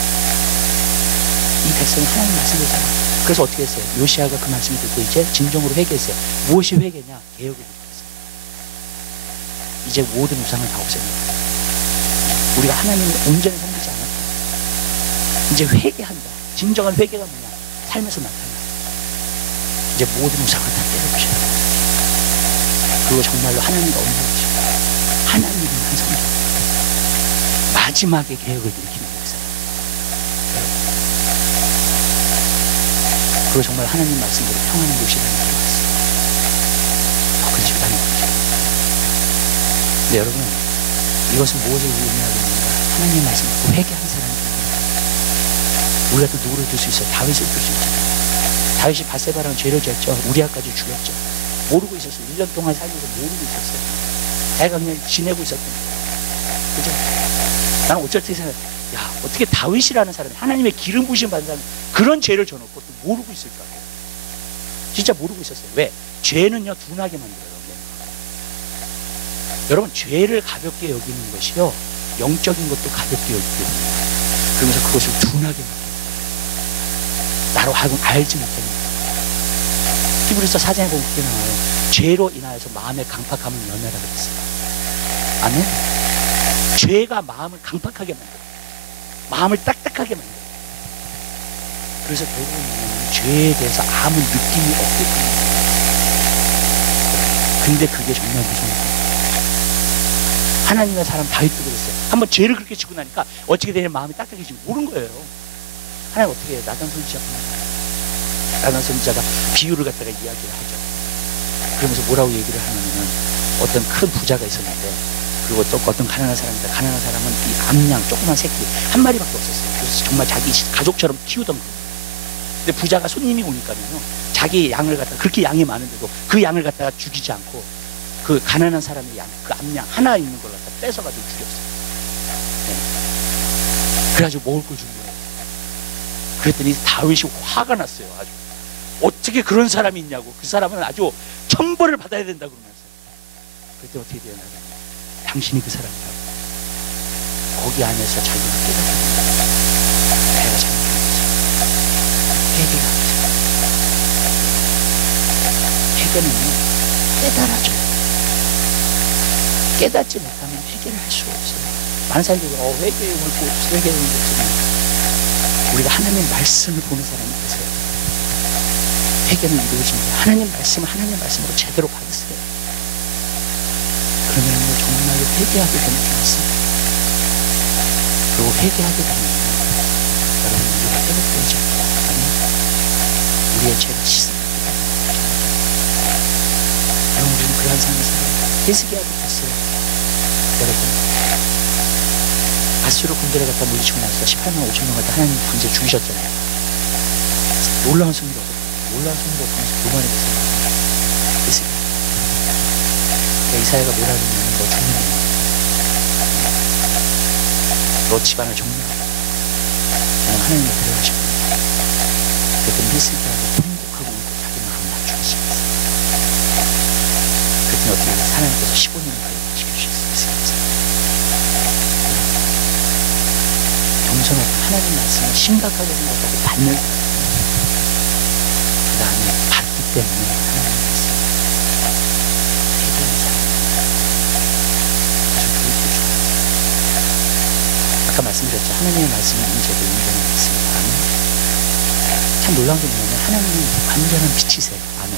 이 백성이 하나님 말씀을 잘. 그래서 어떻게 했어요? 요시야가 그 말씀을 듣고 이제 진정으로 회개했어요. 무엇이 회개냐? 개혁을 일으켰어요. 이제 모든 우상을 다 없앱니다. 우리가 하나님을 온전히 섬기지 않았다. 이제 회개한다. 진정한 회개가 뭐냐? 삶에서 나타나. 이제 모든 우상을 다 때려부셔요. 그리고 정말로 하나님과 언약이시고 하나님만 섬겨. 마지막에 개혁을 일으키는 거였어요. 그리고 정말 하나님 말씀대로 평안의 요시라는 게 들어갔어요. 더 큰 심판이 오죠. 근데 여러분, 이것은 무엇을 의미하고 있는가? 하나님 말씀 듣고 회개한 사람입니다. 우리가 또 누구를 들 수 있어요? 다윗을 들 수 있잖아요. 다윗이 밧세바랑 죄를 지었죠. 우리아까지 죽였죠. 모르고 있었어요. 1년 동안 살면서 모르고 있었어요. 애가 그냥 지내고 있었던 거예요. 그죠? 나는 어쩔 때 생각해, 야, 어떻게 다윗이라는 사람이 하나님의 기름 부심 받은 사람이 그런 죄를 져놓고 또 모르고 있을까? 진짜 모르고 있었어요. 왜? 죄는요, 둔하게 만들어요. 여러분, 죄를 가볍게 여기는 것이요, 영적인 것도 가볍게 여기게 됩니다. 그러면서 그것을 둔하게 만들어요. 나로 하여금 알지 못하는 거예요. 히브리서 4장에 보면 그렇게 나와요. 죄로 인하여서 마음의 강팍함을 연하라 그랬어요. 아멘? 죄가 마음을 강팍하게 만들어요. 마음을 딱딱하게 만들어요. 그래서 결국은 뭐냐면 죄에 대해서 아무 느낌이 없게 됩니다. 근데 그게 정말 무서운 거예요. 하나님의 사람 다윗도 그랬어요. 한번 죄를 그렇게 짓고 나니까 어떻게 되냐면 마음이 딱딱해지고 모른 거예요. 하나님 어떻게 해요? 나단 선지자가 비유를 갖다가 이야기를 하죠. 그러면서 뭐라고 얘기를 하냐면은 어떤 큰 부자가 있었는데, 그리고 또 어떤 가난한 사람인데, 가난한 사람은 이 암양 조그만 새끼 한 마리밖에 없었어요. 그래서 정말 자기 가족처럼 키우던 거예요. 근데 부자가 손님이 오니까는요, 자기 양을 갖다가 그렇게 양이 많은데도 그 양을 갖다가 죽이지 않고 그 가난한 사람의 양, 그 암양 하나 있는 걸 갖다 뺏어가지고 죽였어요. 네. 그래가지고 먹을 걸 준 거예요. 그랬더니 다윗이 화가 났어요. 아주 어떻게 그런 사람이 있냐고. 그 사람은 아주 천벌을 받아야 된다 그러면서. 그때 어떻게 되었나? 당신이 그 사람이라고. 거기 안에서 자기가 깨닫습니다. 내가 잘못했지. 회개가 회개는요, 깨달아줘요. 깨닫지 못하면 회개를 할 수가 없어요. 많은 사람들이 회개의 힘을 보여주세요. 회개의 힘을 보여주세요. 우리가 하나님의 말씀을 보는 사람이 되세요. 회개는 이루어집니다. 하나님 말씀으로 제대로 받으세요. 그러면 정말로 회개하게 되는 줄 믿습니다. 그리고 회개하게 되면 여러분, 우리가 회복되어질 거예요. 우리의 죄가 씻어집니다. 여러분, 우리는 그런 삶을 살아요. 히스기야도 됐어요. 여러분, 아수르 군대를 갖다 물리치고 나서 18만 5천 명 갖다 하나님 군대 죽이셨잖아요. 놀라운 승리를 얻었고, 놀라운 승리를 얻으면서 교만이 됐어요. 그러니까 이사야가 뭐라 그러냐면, 너 죽는다. 너 집안을 정리하고 저는 하나님 옆에 하실 겁니다. 그랬더니 히스기야가 통곡하고 울고 자기 마음을 낮추기 시작했어요. 그랬더니 어떻게 하나님께서 15년을 지켜주셨어요. 겸손하고 하나님 말씀을 심각하게 생각하고 받는 그 다음에 받기 때문에 하나님 말씀을 회개하는 사람. 아주 그게 더 좋아요. 아까 말씀드렸죠. 하나님의 말씀은 인제도 인정이 있습니다. 아멘. 참 놀라운 게 뭐냐면 하나님은 완전한 빛이세요. 아멘.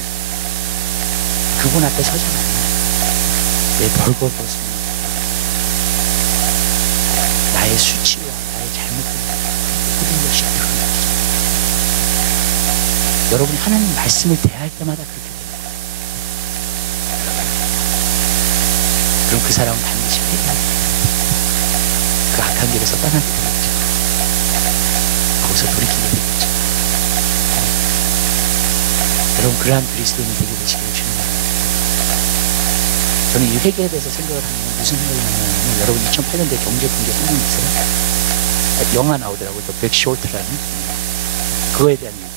그분 앞에 서잖아요. 내 벌거벗은 나의 수치와 나의 잘못된 모든 것이 드러나죠. 여러분이 하나님 말씀을 대할 때마다 그렇게 됩니다. 그럼 그 사람은 반드시 회개하게 됩니다. 그 악한 길에서 떠나게 되겠죠. 거기서 돌이키게 되겠죠. 여러분 그러한 그리스도인이 되게 되시기를 주님입니다. 저는 이 회개에 대해서 생각을 하면 무슨 생각이 나냐면 여러분 2008년도에 경제 붕괴 상황이 있어요. 영화 나오더라고요. 또 백쇼트라는 그거에 대한 얘기.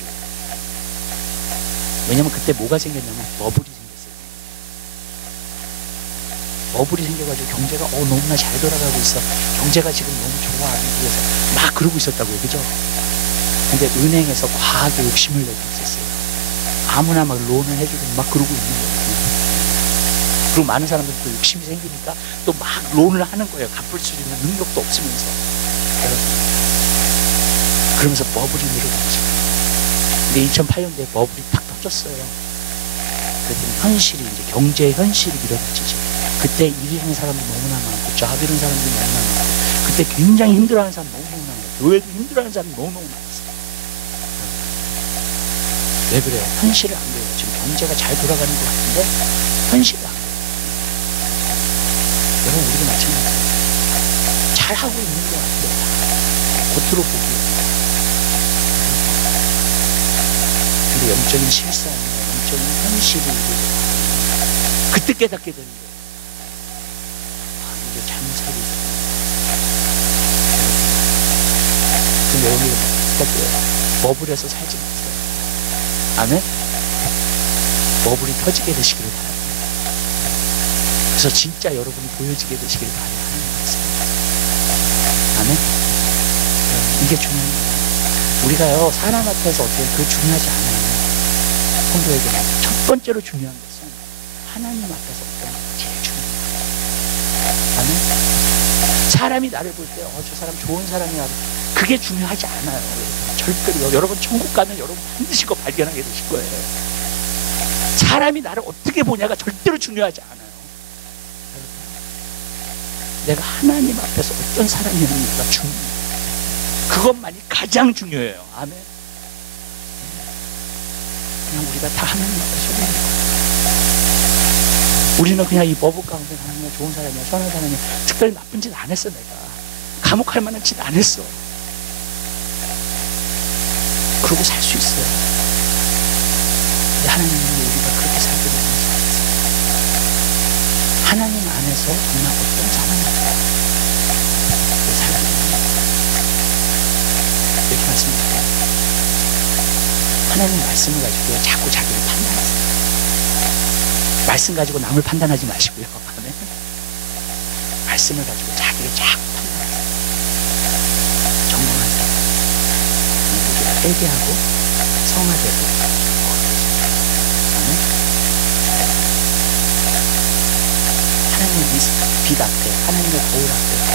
왜냐면 그때 뭐가 생겼냐면 버블이 생겼어요. 버블이 생겨가지고 경제가 너무나 잘 돌아가고 있어. 경제가 지금 너무 좋아. 미국에서 막 그러고 있었다고요. 그죠? 근데 은행에서 과하게 욕심을 내고 있었어요. 아무나 막 론을 해주고 막 그러고 있는 거예요. 그리고 많은 사람들이 또 욕심이 생기니까 또 막 론을 하는 거예요. 갚을 수 있는 능력도 없으면서. 그러면서 버블이 늘어나죠. 근데 2008년도에 버블이 탁 터졌어요. 그랬더니 현실이 이제 경제 현실이 밀어붙이죠. 그때 일하는 사람도 너무나 많고 잡 이런 사람들이 너무나 많고 그때 굉장히 힘들어하는 사람 너무너무 많아요. 교회도 힘들어하는 사람 너무너무 많았어요. 왜 그래요? 현실을 안 돼요. 지금 경제가 잘 돌아가는 것 같은데 현실이 안 돼요. 여러분 우리도 마찬가지예요. 잘하고 있는 것 같아요. 겉으로 보기에. 근데 영적인 실상이나 영적인 현실이 그때 깨닫게 되는 거예요. 이게 잘못 살고 있구나. 근데 여러분이 부탁드려요. 버블에서 살지 마세요. 아멘? 버블이 터지게 되시기를 바랍니다. 그래서 진짜 여러분이 보여지게 되시기를 바라요. 아멘? 이게 중요한 거예요. 우리가요 사람 앞에서 어떻게 그게 중요하지 않아요. 성도에게 첫 번째로 중요한 것은 하나님 앞에서 어떤 게 제일 중요해요. 아멘? 사람이 나를 볼 때 저 사람 좋은 사람이야 그게 중요하지 않아요. 절대로 여러분 천국 가면 여러분 반드시 그거 발견하게 되실 거예요. 사람이 나를 어떻게 보냐가 절대로 중요하지 않아요. 내가 하나님 앞에서 어떤 사람이었는지가 중요해요. 그것만이 가장 중요해요. 아멘. 그냥 우리가 다 하나님 앞에 서는 거예요. 우리는 그냥 이 버블 가운데 하나님 좋은 사람이야, 선한 사람이야. 특별히 나쁜 짓 안 했어. 내가 감옥할 만한 짓 안 했어. 그러고 살 수 있어요. 근데 하나님은 우리가 그렇게 살게 되는 것이 하나님 안에서 정말 어떤 사람일까 살게 되는 거예요. 이렇게 말씀드릴게요. 하나님 말씀을 가지고 자꾸 자기를 판단하세요. 말씀 가지고 남을 판단하지 마시고요. 아멘. 말씀을 가지고 자기를 자꾸 판단하세요. 정정하세요. 회개하고 성화되고 아멘. 하나님의 빛 앞에 하나님의 거울 앞에 그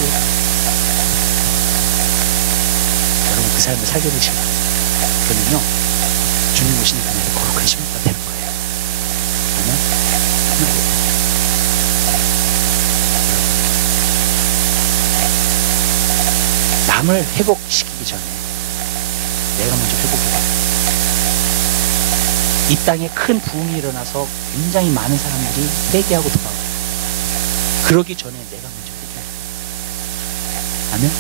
여러분 그 삶을 살게 되시면 그러면요 주님 오시는 그날에 거룩한 신부가 되는 거예요. 아멘. 남을 회복시키기 전에 내가 먼저 회복이 돼요. 이 땅에 큰 부흥이 일어나서 굉장히 많은 사람들이 회개하고 돌아와요. 그러기 전에 내가 먼저 회개해요. 아멘.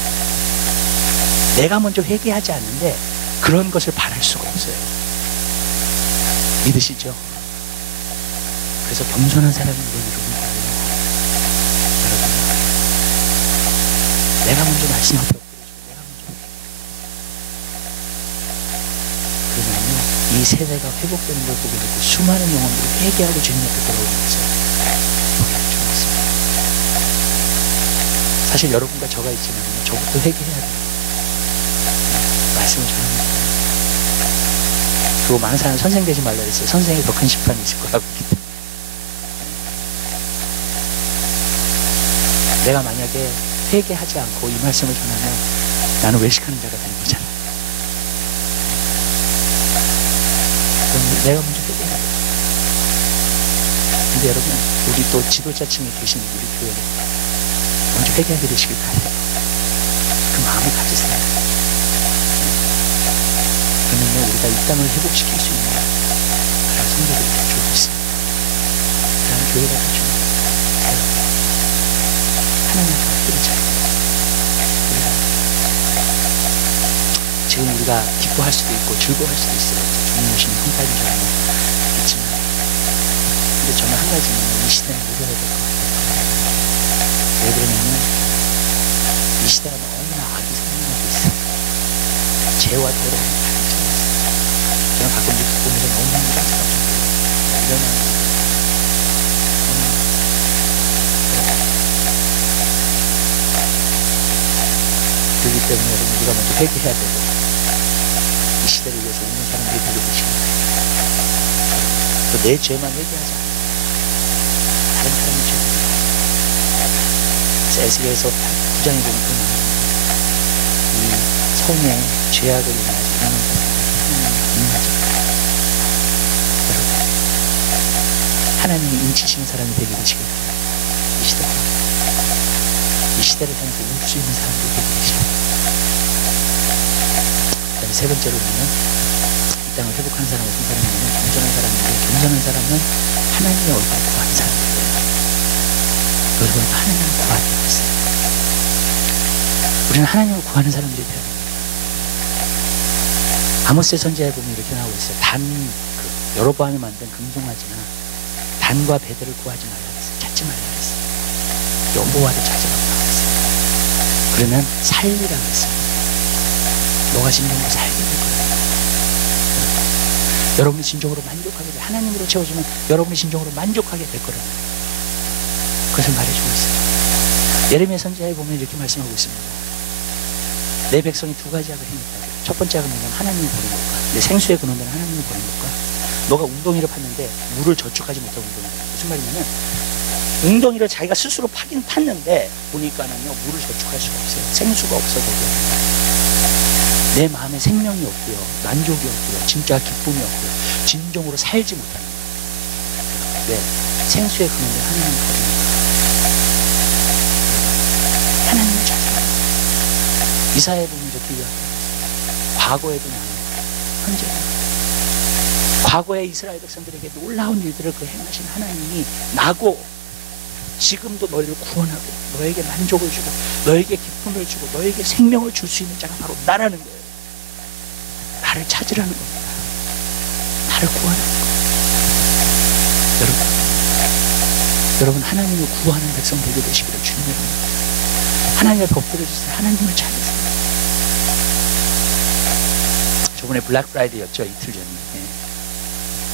내가 먼저 회개하지 않는데 그런 것을 바랄 수가 없어요. 믿으시죠? 그래서 겸손한 사람이 이런 이루는 거예요. 여러분, 내가 먼저 말씀 앞에 엎드려주고 내가 먼저 그러면요 이 세대가 회복되는 걸 보게 되고 수많은 영혼들이 회개하고 주님 앞에 돌아오면서 보게 할 줄 알았습니다. 사실 여러분과 저가 있지만 저부터 회개해야 돼요. 말씀을 전합니다. 그리고 많은 사람은 선생 되지 말라 그랬어요. 선생이 더 큰 심판이 있을 거라고 했기 때문에. 내가 만약에 회개하지 않고 이 말씀을 전하면 나는 외식하는 자가 되는 거잖아. 그럼 내가 먼저 회개해야 돼. 근데 여러분, 우리 또 지도자층에 계신 우리 교회 먼저 회개하게 되시길 바래요. 그 마음을 가지세요. 그러면요 우리가 이 땅을 회복시킬 수 있는 그런 성도들이 갖추고 있어요. 그런 교회가 갖추는 하나님 앞에 엎드리자. 지금 우리가 기뻐할 수도 있고 즐거워할 수도 있어요. 주님 오시는 성탄인 줄 알겠지만 근데 저는 한 가지는 이 시대는 누려야 될 것 같아요. 왜 그러냐면 이 시대가 너무나 악이 성행하고 있어요. 죄와 더러움이 가득 차고 있어요. 저는 가끔 이렇게 보면서 너무너무 깜짝깜짝 놀라요. 일어나는 그렇기 때문에 여러분 우리가 먼저 회개해야 되고 이 시대를 위해서 우는 사람들이 되게 되시기 바랍니다. 또 내 죄만 회개하지 않고 다른 사람의 죄를 회개하자. 에스겔서 9장에 보면 그 말입니다. 이 성에 죄악을 인하여서 이러는 사람들 하나님이 인하죠. 여러분 하나님이 인치시는 사람이 되게 되시길 바랍니다. 이 시대를 향해서 울 수 있는 사람들이 되게 되시길 바랍니다. 그다음에 세 번째로는요 이 땅을 회복하는 사람 어떤 사람이냐면 겸손한 사람인데 겸손한 사람은 하나님의 얼굴을 구하는 사람들이에요. 여러분 하나님을 구할 때가 있어요. 우리는 하나님을 구하는 사람들이 되어야 됩니다. 아모스 선지자에 보면 이렇게 나오고 있어요. 여로보암이 만든 금송아지나 단과 배들을 구하지 말라 그랬어요. 찾지 말라 그랬어요. 여호와를 찾으라고 나왔어요. 그러면 살리라 그랬어요. 너가 진정으로 살게 될 거예요. 여러분이 진정으로 만족하게 돼. 하나님으로 채워주면 여러분이 진정으로 만족하게 될 거라는 그것을 말해주고 있어요. 예레미야 선지자에 보면 이렇게 말씀하고 있습니다. 내 백성이 두 가지 악을 행했다고. 첫 번째 악은 뭐냐면 하나님을 버린 것과 내 생수의 근원되는 하나님을 버린 것과 너가 웅덩이를 팠는데 물을 저축하지 못한 웅덩이다. 무슨 말이냐면 웅덩이를 자기가 스스로 파긴 팠는데 보니까는요 물을 저축할 수가 없어요. 생수가 없어서 내 마음에 생명이 없고요, 만족이 없고요, 진짜 기쁨이 없고요, 진정으로 살지 못하는 거예요. 왜? 생수의 근원된 하나님을 버리는 거예요. 하나님을 찾아요. 이사야에 보면 이렇게 이야기합니다. 과거에도 나요, 현재도 나요. 과거에 이스라엘 백성들에게 놀라운 일들을 그 행하신 하나님이 나고 지금도 너희를 구원하고 너에게 만족을 주고 너에게 기쁨을 주고 너에게 생명을 줄 수 있는 자가 바로 나라는 거예요. 나를 찾으라는 겁니다. 나를 구하라는 거예요. 여러분 하나님을 구하는 백성 되게 되시기를 주님의 이름으로 하나님을 엎드려주세요. 하나님을 찾으세요. 저번에 블랙 프라이데이였죠. 이틀 전에.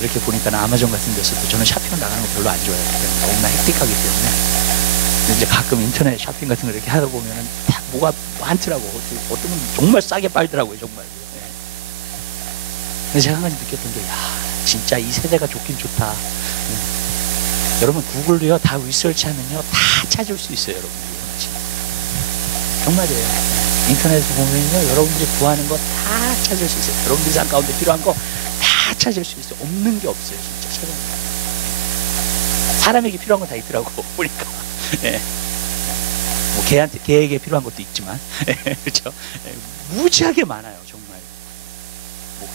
이렇게 보니까 아마존 같은 데서도 저는 쇼핑을 나가는 거 별로 안 좋아해요. 너무나 헥틱하기 때문에. 근데 이제 가끔 인터넷 쇼핑 같은 거 이렇게 하다 보면은 딱 뭐가 많더라고. 어떤 건 정말 싸게 빨더라고요, 정말. 근데 제가 한 가지 느꼈던 게, 야, 진짜 이 세대가 좋긴 좋다. 여러분, 구글도요, 다 리서치하면요, 다 찾을 수 있어요, 여러분들이 원하시는. 정말이에요. 인터넷에서 보면요, 여러분들이 구하는 거 다 찾을 수 있어요. 여러분들 삶 가운데 필요한 거 다 찾을 수 있어요. 없는 게 없어요, 진짜. 찾아보면. 사람에게 필요한 건 다 있더라고, 보니까. 예. 뭐, 개에게 필요한 것도 있지만. 그렇죠? 무지하게 많아요, 정말. 뭐가.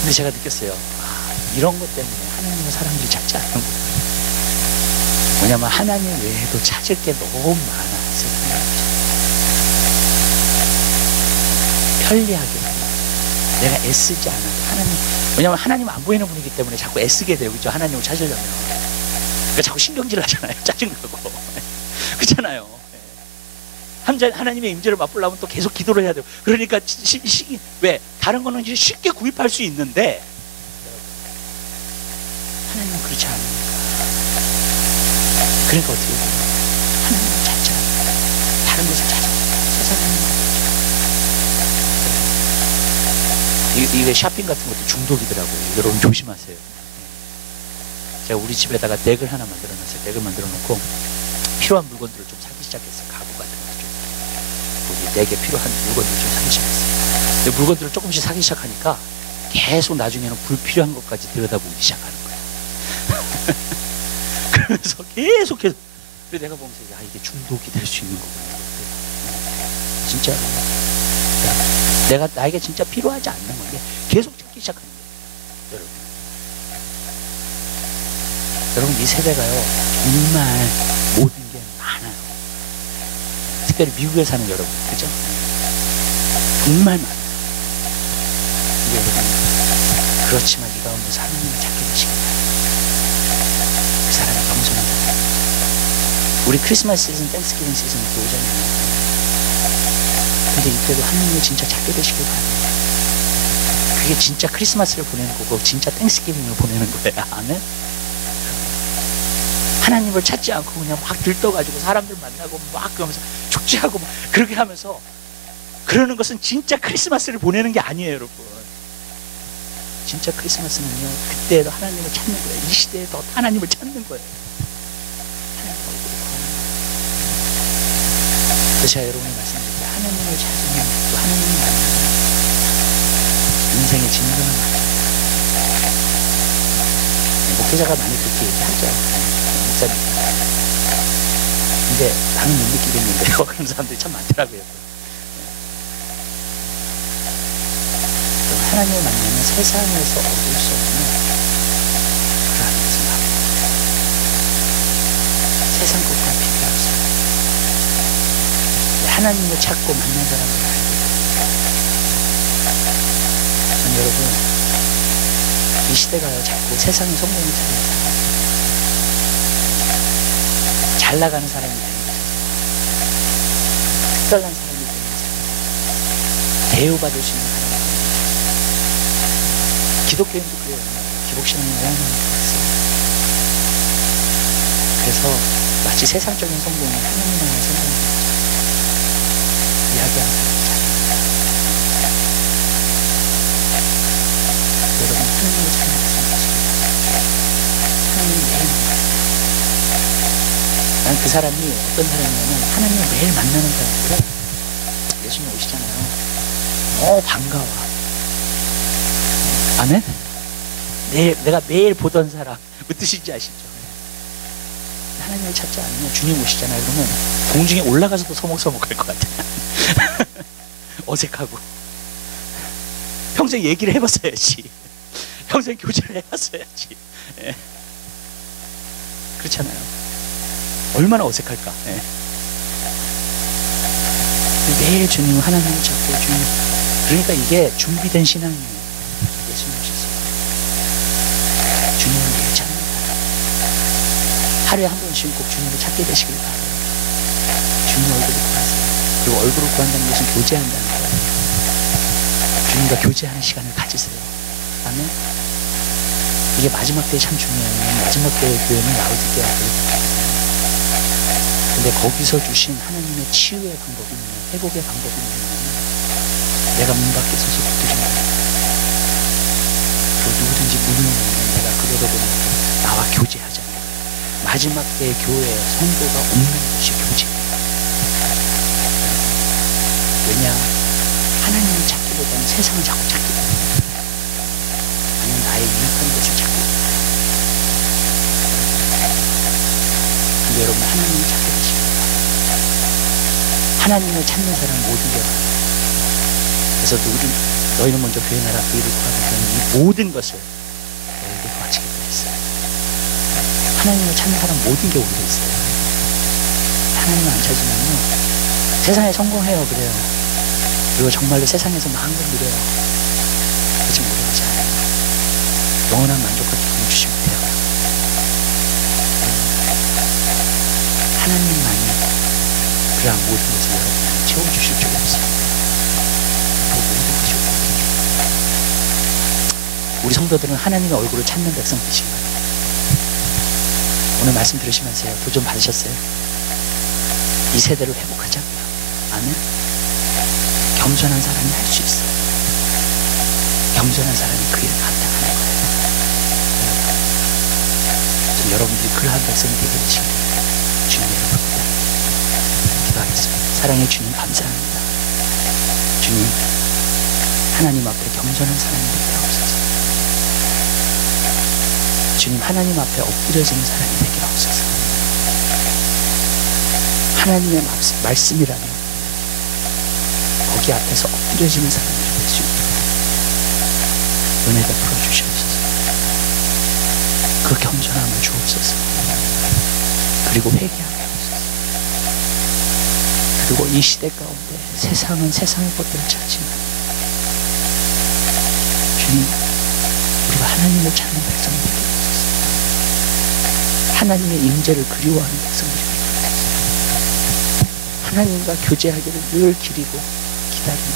근데 제가 느꼈어요. 아, 이런 것 때문에 하나님의 사람들이 찾지 않는구나. 뭐냐면 하나님 외에도 찾을 게 너무 많아. 세상에. 편리하게 내가 애쓰지 않아도 하나님, 왜냐면 하나님 안 보이는 분이기 때문에 자꾸 애쓰게 돼요. 그죠? 하나님을 찾으려면. 그러니까 자꾸 신경질 나잖아요. 짜증나고. 그렇잖아요. 하나님의 임재를 맛보려면 또 계속 기도를 해야 돼요. 그러니까 왜? 다른 거는 이제 쉽게 구입할 수 있는데 하나님은 그렇지 않으니까. 그러니까 어떻게 해요? 하나님을 찾자. 다른 것을 찾아. 세상에. 이게 샤핑 같은 것도 중독이더라고요. 여러분 조심하세요. 제가 우리 집에다가 덱을 하나 만들어놨어요. 덱을 만들어놓고 필요한 물건들을 좀 사기 시작했어요. 가구 같은 거 좀. 거기 덱에 필요한 물건들을 좀 사기 시작했어요. 근데 물건들을 조금씩 사기 시작하니까 계속 나중에는 불필요한 것까지 들여다보기 시작하는 거예요. 그래서 계속해서. 그래서 내가 보면서 야, 이게 중독이 될 수 있는 거구나. 진짜로. 나에게 진짜 필요하지 않는 건데 계속 찾기 시작하는 거예요. 여러분 이 세대가요 정말 모든 게 많아요. 특별히 미국에 사는 여러분, 그죠? 정말 많아요. 근데 여러분 그렇지만 이 가운데서 하나님을 찾게 되시길 바랍니다. 그 사람이 겸손한 사람. 우리 크리스마스 시즌, 땡스기빙 시즌 이렇게 오잖아요. 근데 이때도 하나님을 진짜 찾게 되시길 바랍니다. 그게 진짜 크리스마스를 보내는 거고 진짜 땡스기빙을 보내는 거예요. 아멘? 하나님을 찾지 않고 그냥 막 들떠가지고 사람들 만나고 막 그러면서 축제하고 막 그렇게 하면서 그러는 것은 진짜 크리스마스를 보내는 게 아니에요, 여러분. 진짜 크리스마스는요 그때도 하나님을 찾는 거예요. 이 시대에도 하나님을 찾는 거예요. 하나님 얼굴을 구하는 거예요. 그래서 제가 여러분이 말씀드릴게요. 하나님을 찾으면 또 하나님을 만나는 인생의 진정한 만남. 목회자가 많이 그렇게 얘기하죠. 목사님. 근데 나는 못 느끼겠는데요. 그런 사람들이 참 많더라고요. 하나님을 만나면 세상에서 얻을 수 없는 그러한 것을 받고 세상 것과 비교할 수 없어요. 하나님을 찾고 만난 사람을 알게 돼요. 여러분 이 시대가요 자꾸 세상의 성공을 찾는 사람, 잘 나가는 사람이 되는 거죠. 특별한 사람이 되는 사람, 대우받을 수 있는 사람이 되는 거죠. 기독교인도 그래요. 기복신앙이 너무너무 좋았어요. 그래서 마치 세상적인 성공이 하나님만의 성공이죠. 이야기하는 사람이잖아요. 여러분 하나님을 잘 말씀하시기 바랍니다. 하나님을 매일 만나세요. 난 그 사람이 어떤 사람이냐면 하나님을 매일 만나는 사람들은 예수님 오시잖아요. 반가워. 아멘? 내가 매일 보던 사람 무슨 뜻인지 아시죠? 하나님을 찾지 않으면 주님 오시잖아요. 그러면 공중에 올라가서도 서먹서먹할 것 같아요. 어색하고 평생 얘기를 해봤어야지. 평생 교제를 해봤어야지. 예. 그렇잖아요. 얼마나 어색할까. 예. 매일 주님 하나님을 찾고 주님, 그러니까 이게 준비된 신앙이에요. 예수님 오셨어요. 주님을 매일 찾는 거예요. 하루에 한 번씩 꼭 주님을 찾게 되시길 바라요. 주님 얼굴을 구하세요. 그리고 얼굴을 구한다는 것은 교제한다는 거예요. 주님과 교제하는 시간을 가지세요. 아멘. 이게 마지막 때에 참 중요해요. 마지막 때의 교회는 라오디게아 교회거든요. 근데 거기서 주신 하나님의 치유의 방법이 있냐, 회복의 방법이 있냐면 내가 문 밖에 서서 붙들린다. 그 누구든지 문을 열면 내가 그러려고 나와 교제하잖아요. 마지막 때의 교회에 성도가 없는 것이 교제예요. 왜냐? 하나님을 찾기보다는 세상을 자꾸 찾기 때문에. 아니면 나의 유익한 것을 찾고. 근데 여러분 하나님을 찾게 되시면 하나님을 찾는 사람은 모든 게 많아요. 그래서 너희는 먼저 그의 나라 그의를 구하는 이 모든 것을 너희에게 더하시겠다 했어요. 하나님을 찾는 사람 모든 게 오게 있어요. 하나님을 안 찾으면요, 세상에 성공해요. 그래요. 그리고 정말로 세상에서 마음껏 누려요. 그렇지 못하지 않아요. 영원한 만족과 기쁨을 주지 못해요. 하나님만이 그러한 모든 것을 여러분에게 채워주실 줄 없습니다. 그 모든 것이 없습니다. 우리 성도들은 하나님의 얼굴을 찾는 백성 되시기 바랍니다. 오늘 말씀 들으시면서요, 도전 받으셨어요? 이 세대를 회복하자고요. 아멘. 겸손한 사람이 할 수 있어요. 겸손한 사람이 그 일을 감당하는 거예요. 좀 여러분들이 그러한 백성이 되게 되시길 주님 여러분입니다. 기도하겠습니다. 사랑의 주님 감사합니다. 주님, 하나님 앞에 겸손한 사람이 되게 하옵소서. 주님, 하나님 앞에 엎드려지는 사람이 되게 하옵소서. 하나님의 말씀이라면 거기 앞에서 엎드려지는 사람들이 될 수 있도록 은혜 베풀어 주시옵소서. 그 겸손함을 주옵소서. 그리고 회개하게 하옵소서. 그리고 이 시대 가운데 세상은 세상의 것들을 찾지만 주님, 우리가 하나님을 찾는 백성이 되게 하옵소서. 하나님의 임재를 그리워하는 백성들이 되게 하옵소서. 하나님과 교제하기를 늘 기리고 기다리는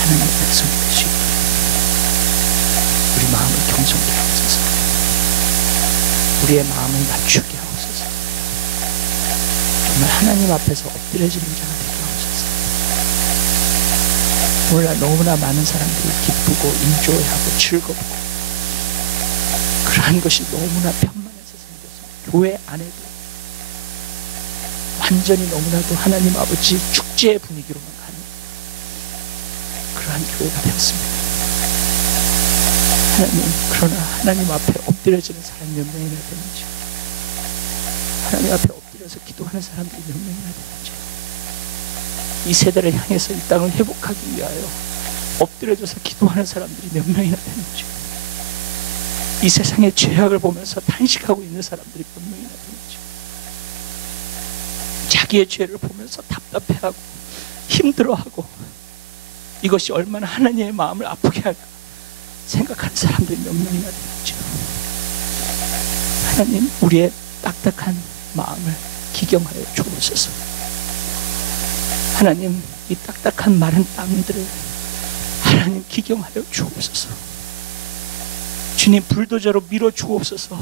하나님의 백성이 될 수 있도록 우리 마음을 겸손케 하옵소서. 우리의 마음을 낮추게 하옵소서. 정말 하나님 앞에서 엎드려지는 자가 되게 하옵소서. 오늘날 너무나 많은 사람들이 기쁘고 인조해하고 즐겁고 그러한 것이 너무나 편만해서 생겨서 교회 안에도 완전히 너무나도 하나님 아버지 축제의 분위기로만 가는 그러한 교회가 되었습니다. 하나님, 그러나 하나님 앞에 엎드려지는 사람이 몇 명이나 되는지, 하나님 앞에 엎드려서 기도하는 사람들이 몇 명이나 되는지, 이 세대를 향해서 이 땅을 회복하기 위하여 엎드려져서 기도하는 사람들이 몇 명이나 되는지, 이 세상의 죄악을 보면서 탄식하고 있는 사람들이 몇 명이나 되는지, 자기의 죄를 보면서 답답해하고 힘들어하고 이것이 얼마나 하나님의 마음을 아프게 할까 생각하는 사람들이 몇 명이나 되는지, 하나님, 우리의 딱딱한 마음을 기경하여 주옵소서. 하나님, 이 딱딱한 마른 땅들을 하나님 기경하여 주옵소서. 주님, 불도저로 밀어 주옵소서.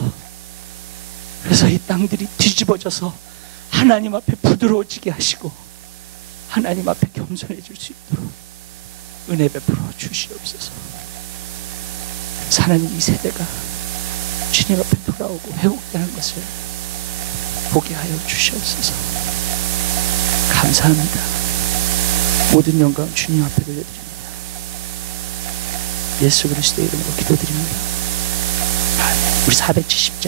그래서 이 땅들이 뒤집어져서 하나님 앞에 부드러워지게 하시고 하나님 앞에 겸손해질 수 있도록 은혜 베풀어 주시옵소서. 하나님, 이 세대가 주님 앞에 돌아오고 회복되는 것을 보게 하여 주시옵소서. 감사합니다. 모든 영광 주님 앞에 돌려드립니다. 예수 그리스도의 이름으로 기도드립니다. 우리 470장